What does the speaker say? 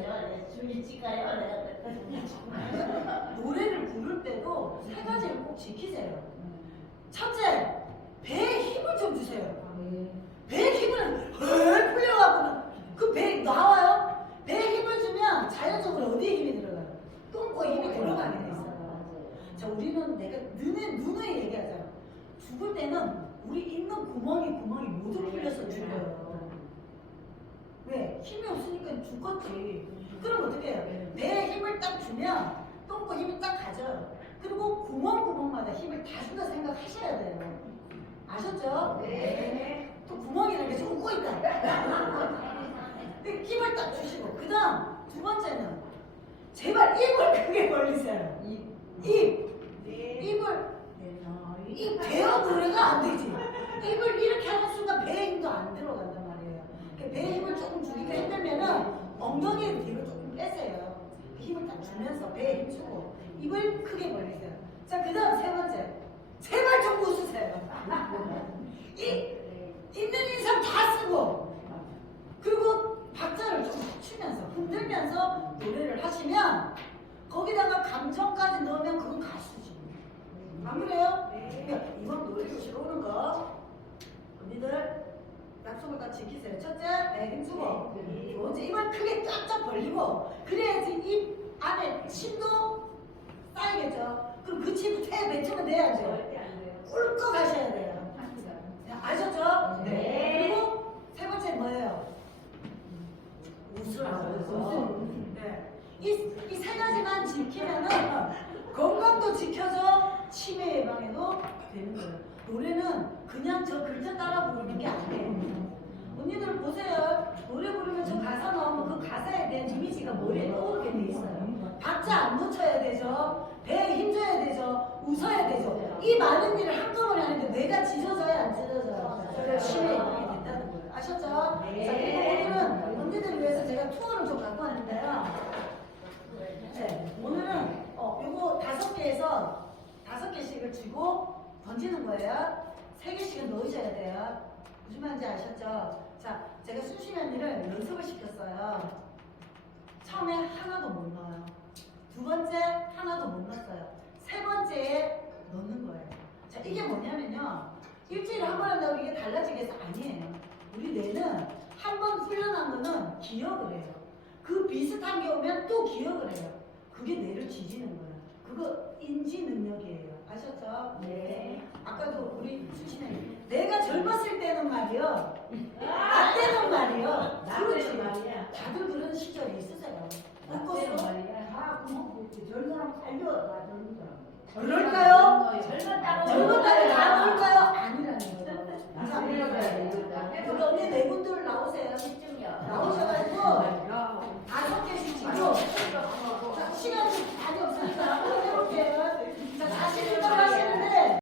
내가 그랬더니. 노래를 부를 때도 세 가지를 꼭 지키세요. 첫째, 배에 힘을 좀 주세요. 배에 힘을 헐 풀려갖고는 그배 나와요. 배에 힘을 주면 자연적으로 어디에 힘이 들어가요? 똥꼬에 힘이 들어가게 돼 있어요. 자, 우리는 내가 눈에 눈에 얘기하잖아. 죽을 때는 우리 있는 구멍이 구멍이 모두 풀려서 죽어요. 왜? 힘이 없으니까 죽겠지. 그럼 어떻게 해요? 배에 힘을 딱 주면 똥꼬 힘이 딱 가져요. 그리고 구멍 구멍마다 힘을 다 준다 생각하셔야 돼요. 아셨죠? 네. 또 구멍이라는 게좀 웃고 있다. 힘을 딱 주시고 그 다음 두 번째는 제발 입을 크게 벌리세요. 입. 입을 입 대어 노래가 안 되지. 입을 이렇게 하는 순간 배에 힘도 안 들어간단 말이에요. 그 배에 힘을 조금 주기가 힘들면은 엉덩이를 뒤로 조금 빼세요. 그 주면서 배에 힘 주고 입을 크게 벌리세요. 자, 그 다음 세 번째. 제발 좀 웃으세요. 이 있는 인상 다 쓰고 그리고 박자를 좀 맞추면서 흔들면서 노래를 하시면 거기다가 감정까지 넣으면 그건 가수지. 안 그래요? 그러니까 이번 노래 교실 오는 거 언니들 약속을 다 지키세요. 첫째, 배 힘주고 두 번째, 입을 크게 쫙쫙 벌리고 그래야지 입 안에 침도 쌓이겠죠. 그럼 그 침도 새 뱉으면 돼야죠. 꿀꺽 하셔야 돼요. 아셨죠? 네. 그리고 세 번째 뭐예요? 웃으라고. 네. 이 세 가지만 지키면은 건강도 지켜져 치매 예방에도 되는 거예요. 노래는 그냥 저 글자 따라 부르는 게 아니에요. 언니들 보세요. 노래 부르면 저 가사 나오면 그 가사에 대한 이미지가 머리에 떠오르게 돼 있어요. 박자 안 놓쳐야 되죠. 배에 힘줘야 되죠. 웃어야 되죠. 이 많은 일을 한꺼번에 하는데 뇌가 찢어져야 안 찢어져요. 된다는 거예요. 아셨죠? 네. 자, 그리고 오늘은 언니들을 위해서 제가 투어를 좀 갖고 왔는데요. 네, 오늘은 어, 요거 다섯 개에서 다섯 개씩을 쥐고 던지는 거예요. 세 개씩은 넣으셔야 돼요. 무슨 말인지 아셨죠? 자, 제가 순신 언니를 연습을 시켰어요. 처음에 하나도 못 넣어요. 두 번째 하나도 못 넣었어요. 세 번째에 넣는 거예요. 자, 이게 뭐냐면요. 일주일에 한 번 한다고 이게 달라지겠어? 아니에요. 우리 뇌는 한 번 훈련한 거는 기억을 해요. 그 비슷한 게 오면 또 기억을 해요. 그게 뇌를 지지는 거예요. 그거 인지 능력이에요. 아셨죠? 네. 아까도 우리 수신님 내가 젊었을 때는 말이요. 나 때는 말이요. 그렇지. 다들 그런 시절이 있으세요. 웃고서. 사람 살려 놔주는 그럴까요? 젊은 딸은 다 그럴까요?